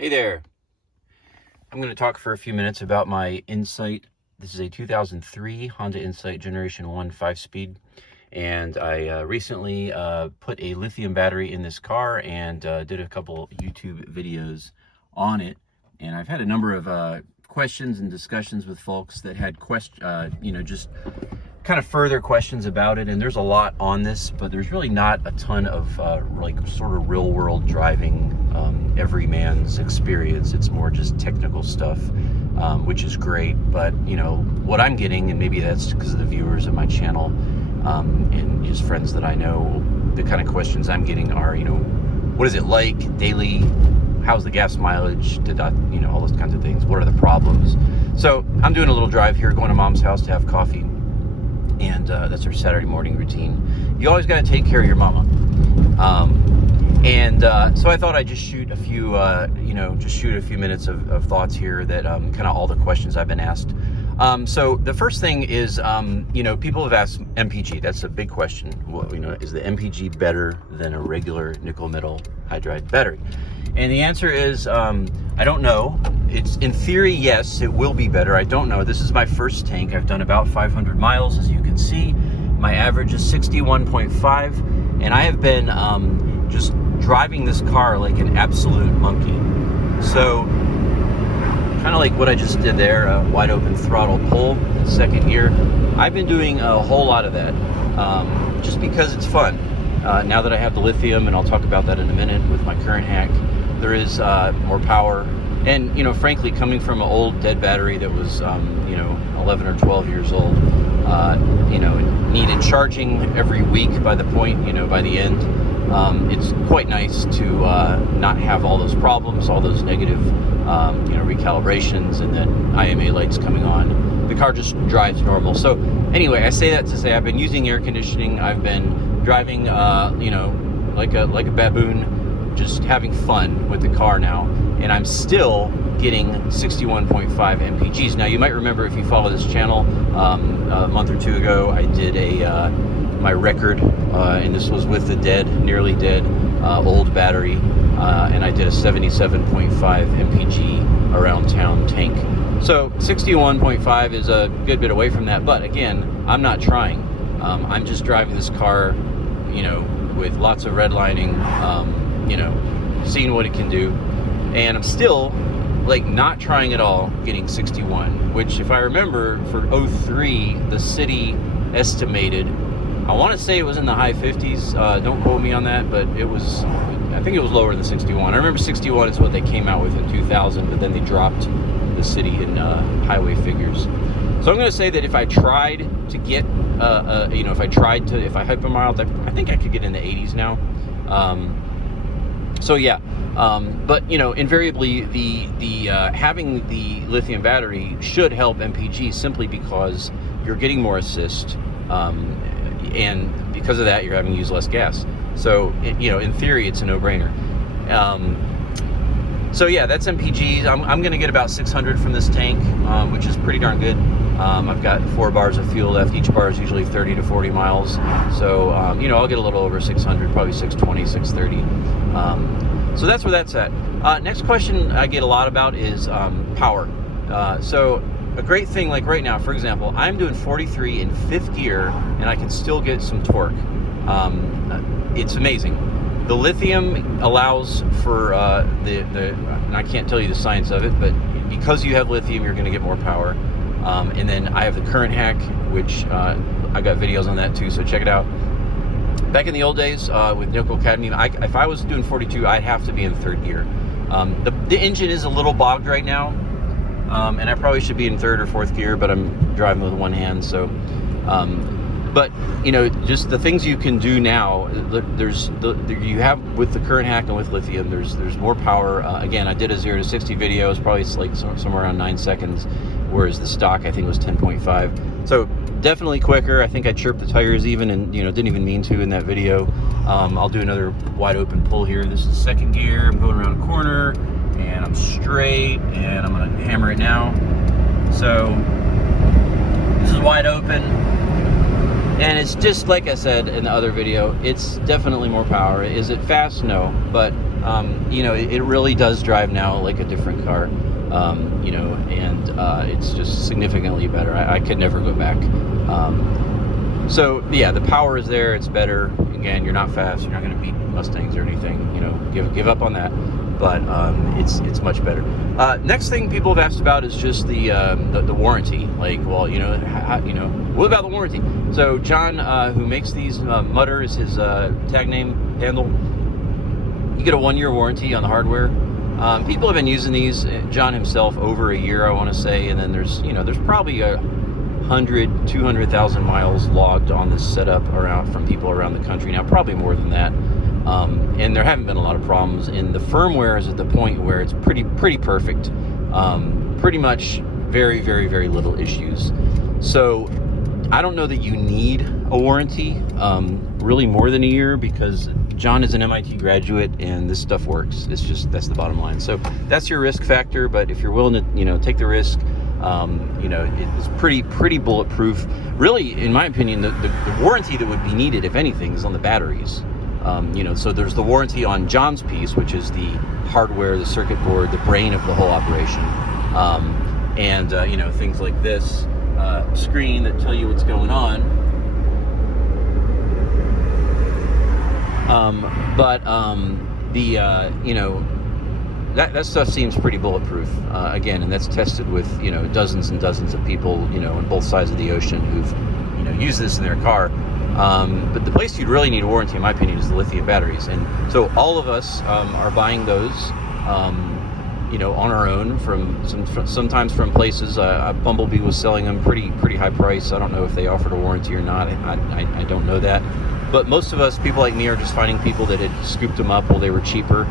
Hey there. I'm going to talk for a few minutes about my Insight. This is a 2003 Honda Insight Generation 1 5-speed. And I recently put a lithium battery in this car and did a couple YouTube videos on it. And I've had a number of questions and discussions with folks that had just kind of further questions about it. And there's a lot on this, but there's really not a ton of like sort of real world driving, everyman's experience. It's more just technical stuff, which is great. But what I'm getting, and maybe that's because of the viewers of my channel and just friends that I know, the kind of questions I'm getting are, what is it like daily? How's the gas mileage? All those kinds of things. What are the problems? So I'm doing a little drive here, going to Mom's house to have coffee. And that's our Saturday morning routine. You always got to take care of your mama. So I thought I'd just shoot a few, minutes of thoughts here that kind of all the questions I've been asked. So the first thing is, people have asked MPG. That's a big question. Is the MPG better than a regular nickel metal hydride battery? And the answer is, I don't know. It's in theory, yes, it will be better. I don't know. This is my first tank. I've done about 500 miles, as you can see. My average is 61.5, and I have been just driving this car like an absolute monkey. So kind of like what I just did there, a wide open throttle pull, second gear. I've been doing a whole lot of that just because it's fun. Now that I have the lithium, and I'll talk about that in a minute with my current hack, there is more power. And, frankly, coming from an old dead battery that was, 11 or 12 years old, it needed charging every week by the end. It's quite nice to not have all those problems, all those negative, recalibrations, and then IMA lights coming on. The car just drives normal. So anyway, I say that to say I've been using air conditioning. I've been driving, like a baboon, just having fun with the car now. And I'm still getting 61.5 MPGs. Now, you might remember, if you follow this channel, a month or two ago, I did my record, and this was with the nearly dead, old battery, and I did a 77.5 MPG around town tank. So 61.5 is a good bit away from that, but again, I'm not trying. I'm just driving this car, with lots of redlining, seeing what it can do. And I'm still, not trying at all, getting 61, which, if I remember, for 03, the city estimated, I want to say it was in the high 50s, don't quote me on that, but I think it was lower than 61. I remember 61 is what they came out with in 2000, but then they dropped the city in highway figures. So I'm going to say that if I tried to get, if I hypermiled, I think I could get in the 80s now. But invariably the having the lithium battery should help MPG, simply because you're getting more assist, and because of that, you're having to use less gas. So in theory, it's a no-brainer. That's MPGs. I'm going to get about 600 from this tank, which is pretty darn good. I've got 4 bars of fuel left. Each bar is usually 30 to 40 miles. So, I'll get a little over 600, probably 620, 630. So that's where that's at. Next question I get a lot about is power. So a great thing, like right now, for example, I'm doing 43 in 5th gear, and I can still get some torque. It's amazing. The lithium allows for and I can't tell you the science of it, but because you have lithium, you're going to get more power. And then I have the current hack, which I've got videos on that too, so check it out. Back in the old days with nickel cadmium, if I was doing 42, I'd have to be in 3rd gear. The engine is a little bogged right now, and I probably should be in 3rd or 4th gear, but I'm driving with one hand, so... But just the things you can do now. You have with the current hack and with lithium. There's more power. Again, I did a 0 to 60 video. It's probably somewhere around 9 seconds, whereas the stock I think was 10.5. So definitely quicker. I think I chirped the tires even, and didn't even mean to in that video. I'll do another wide open pull here. This is 2nd gear. I'm going around a corner, and I'm straight, and I'm gonna hammer it now. So this is wide open. And it's just like I said in the other video, it's definitely more power. Is it fast? No. But you know, it really does drive now like a different car, you know, and it's just significantly better. I could never go back. So yeah, the power is there, it's better. Again, you're not fast, you're not going to beat Mustangs or anything, you know, give up on that, but it's much better. Next thing people have asked about is just the warranty. Like, well, you know, what about the warranty? So John, who makes these, Mutter is his tag name handle. You get a 1-year warranty on the hardware. People have been using these, John himself, over a year, I want to say, and then there's probably 200,000 miles logged on this setup from people around the country now, probably more than that. And there haven't been a lot of problems, and the firmware is at the point where it's pretty perfect. Pretty much very, very, very little issues. So I don't know that you need a warranty, really more than a year, because John is an MIT graduate and this stuff works. It's just, that's the bottom line. So that's your risk factor, but if you're willing to, you know, take the risk, you know, it's pretty bulletproof. Really, in my opinion, the warranty that would be needed, if anything, is on the batteries. You know, so there's the warranty on John's piece, which is the hardware, the circuit board, the brain of the whole operation. And you know, things like this screen that tell you what's going on. You know, that stuff seems pretty bulletproof, again, and that's tested with, you know, dozens and dozens of people, you know, on both sides of the ocean who've, you know, used this in their car. But the place you'd really need a warranty, in my opinion, is the lithium batteries. And so all of us are buying those, you know, on our own sometimes from places. Bumblebee was selling them pretty high price. I don't know if they offered a warranty or not. I don't know that. But most of us, people like me, are just finding people that had scooped them up while they were cheaper.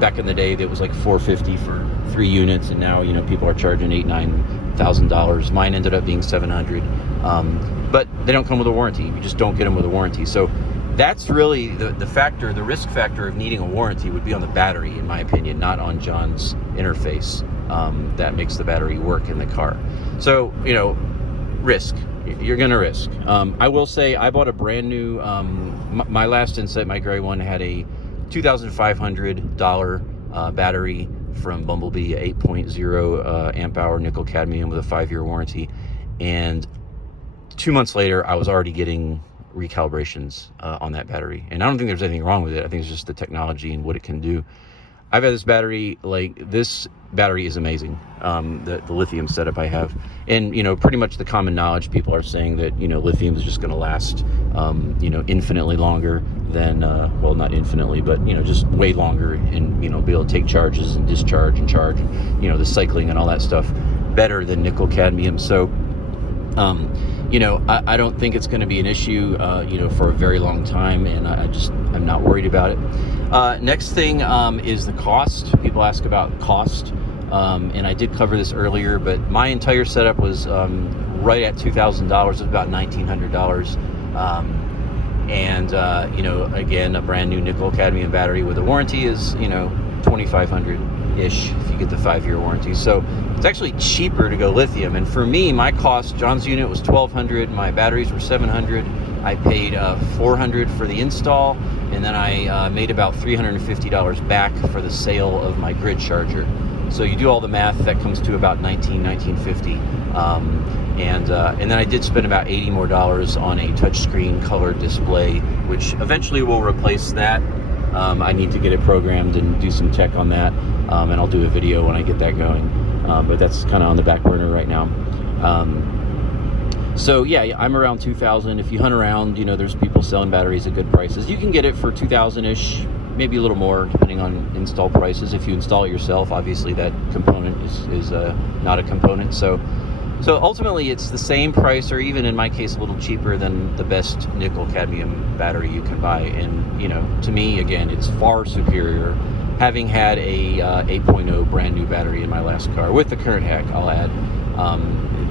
Back in the day, that was like $450 for 3 units, and now, you know, people are charging $8,000-9,000. Mine ended up being $700, but they don't come with a warranty. You just don't get them with a warranty. So that's really the factor. The risk factor of needing a warranty would be on the battery, in my opinion, not on John's interface. That makes the battery work in the car. So, you know, risk. You're gonna risk. I will say I bought a brand new. My last Insight, my gray one, had a $2,500 battery from Bumblebee, 8.0 amp hour nickel cadmium with a 5-year warranty, and 2 months later I was already getting recalibrations on that battery, and I don't think there's anything wrong with it. I think it's just the technology and what it can do. I've had this battery, this battery is amazing, the lithium setup I have, and, you know, pretty much the common knowledge, people are saying that, you know, lithium is just going to last, you know, infinitely longer than, well, not infinitely, but, you know, just way longer, and, you know, be able to take charges and discharge and charge, and, you know, the cycling and all that stuff better than nickel cadmium. So, you know, I don't think it's going to be an issue, you know, for a very long time, and I'm not worried about it. Next thing is the cost. People ask about cost, and I did cover this earlier, but my entire setup was right at $2,000. It was about $1,900. And, you know, again, a brand new nickel cadmium battery with a warranty is, you know, $2,500-ish if you get the 5-year warranty. So it's actually cheaper to go lithium. And for me, my cost, John's unit was $1,200, my batteries were $700. I paid $400 for the install, and then I made about $350 back for the sale of my grid charger. So you do all the math, that comes to about $1,950. And then I did spend about $80 more on a touchscreen colored display, which eventually will replace that. I need to get it programmed and do some tech on that, and I'll do a video when I get that going. But that's kind of on the back burner right now. So yeah, I'm around 2,000. If you hunt around, you know, there's people selling batteries at good prices. You can get it for 2,000-ish, maybe a little more, depending on install prices. If you install it yourself, obviously that component is not a component. So ultimately, it's the same price, or even in my case, a little cheaper than the best nickel cadmium battery you can buy. And, you know, to me, again, it's far superior. Having had a 8.0 brand new battery in my last car, with the current hack, I'll add,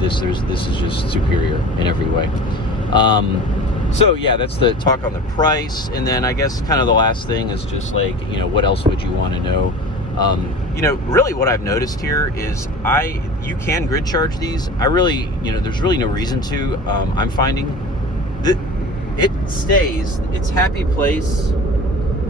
this is just superior in every way. So yeah, that's the talk on the price. And then I guess kind of the last thing is just like, you know, what else would you want to know? You know, really what I've noticed here is you can grid charge these. You know, there's really no reason to. I'm finding that it stays, its happy place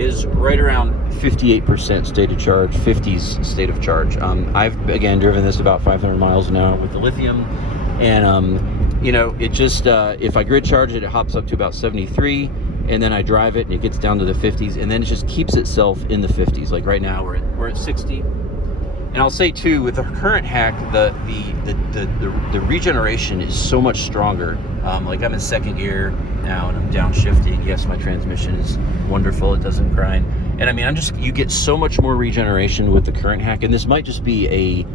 is right around 58% state of charge, 50s state of charge. I've, again, driven this about 500 miles now with the lithium, and you know, it just, if I grid charge it, it hops up to about 73, and then I drive it and it gets down to the 50s, and then it just keeps itself in the 50s. Like right now we're at 60. And I'll say too, with the current hack, the regeneration is so much stronger. Like I'm in second gear now and I'm downshifting. Yes, my transmission is wonderful. It doesn't grind. And I mean, you get so much more regeneration with the current hack. And this might just be a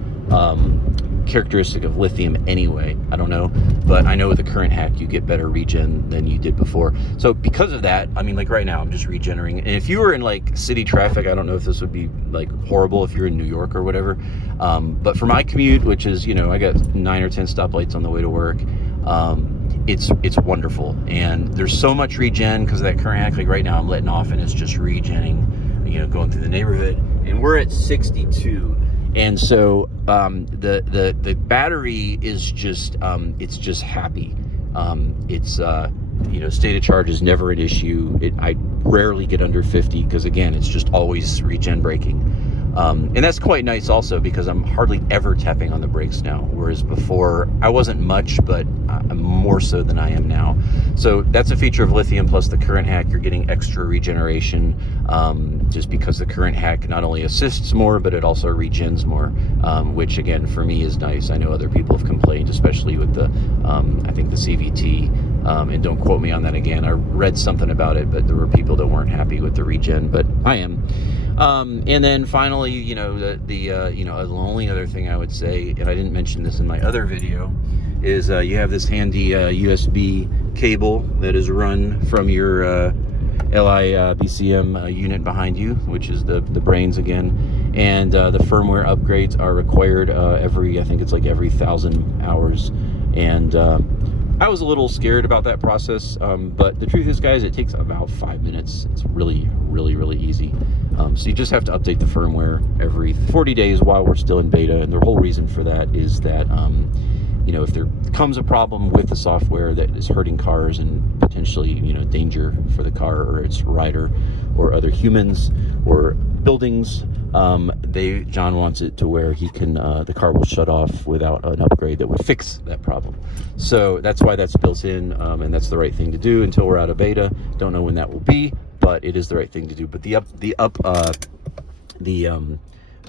characteristic of lithium anyway. I don't know. But I know with the current hack, you get better regen than you did before. So because of that, I mean, like right now, I'm just regenerating. And if you were in like city traffic, I don't know if this would be like horrible if you're in New York or whatever. But for my commute, which is, you know, I got 9 or 10 stoplights on the way to work. It's wonderful. And there's so much regen because of that current hack. Like right now I'm letting off and it's just regenning, you know, going through the neighborhood. And we're at 62. And so the battery is just it's just happy. You know, state of charge is never an issue. I rarely get under 50 because again, it's just always regen braking. And that's quite nice also because I'm hardly ever tapping on the brakes now, whereas before I wasn't much, but I'm more so than I am now. So that's a feature of lithium plus the current hack. You're getting extra regeneration just because the current hack not only assists more, but it also regens more, which again for me is nice. I know other people have complained, especially with the I think the CVT, and don't quote me on that again. I read something about it, but there were people that weren't happy with the regen, but I am. And then finally, you know, you know, the only other thing I would say, and I didn't mention this in my other video, is you have this handy USB cable that is run from your LI-BCM unit behind you, which is the brains again, and the firmware upgrades are required I think it's like every 1,000 hours, and I was a little scared about that process, but the truth is, guys, it takes about 5 minutes. It's really easy. So you just have to update the firmware every 40 days while we're still in beta, and the whole reason for that is that you know, if there comes a problem with the software that is hurting cars and potentially, you know, danger for the car or its rider or other humans or buildings, John wants it to where he can the car will shut off without an upgrade that would fix that problem. So that's why that's built in, and that's the right thing to do until we're out of beta. Don't know when that will be, but it is the right thing to do. But the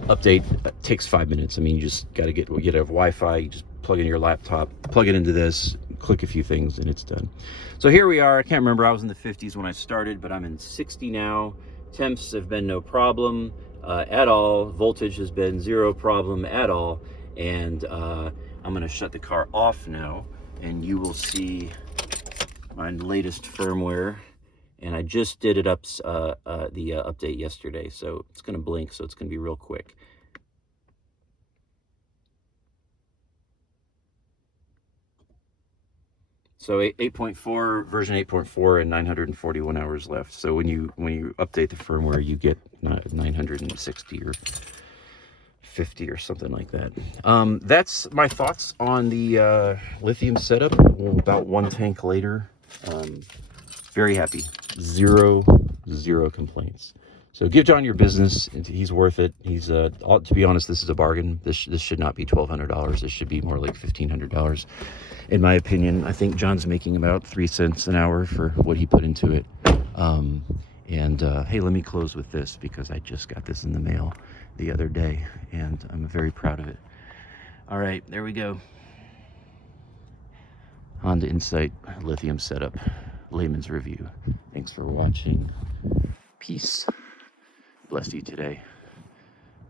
update takes 5 minutes. I mean, you just got to get Wi-Fi. You just plug in your laptop, plug it into this, click a few things, and it's done. So here we are. I can't remember. I was in the 50s when I started, but I'm in 60 now. Temps have been no problem at all. Voltage has been zero problem at all. And I'm going to shut the car off now, and you will see my latest firmware. And I just did it up the update yesterday, so it's going to blink, so it's going to be real quick. So 8.4, version 8.4, and 941 hours left. So when you update the firmware, you get 960 or 50 or something like that. That's my thoughts on the lithium setup. About 1 tank later, very happy. Zero complaints. So give John your business. He's worth it. He's to be honest, this is a bargain. This should not be $1,200. This should be more like $1,500, in my opinion. I think John's making about 3 cents an hour for what he put into it. Hey, let me close with this because I just got this in the mail the other day, and I'm very proud of it. All right, there we go. Honda Insight lithium setup, layman's review. Thanks for watching. Peace. Bless you today.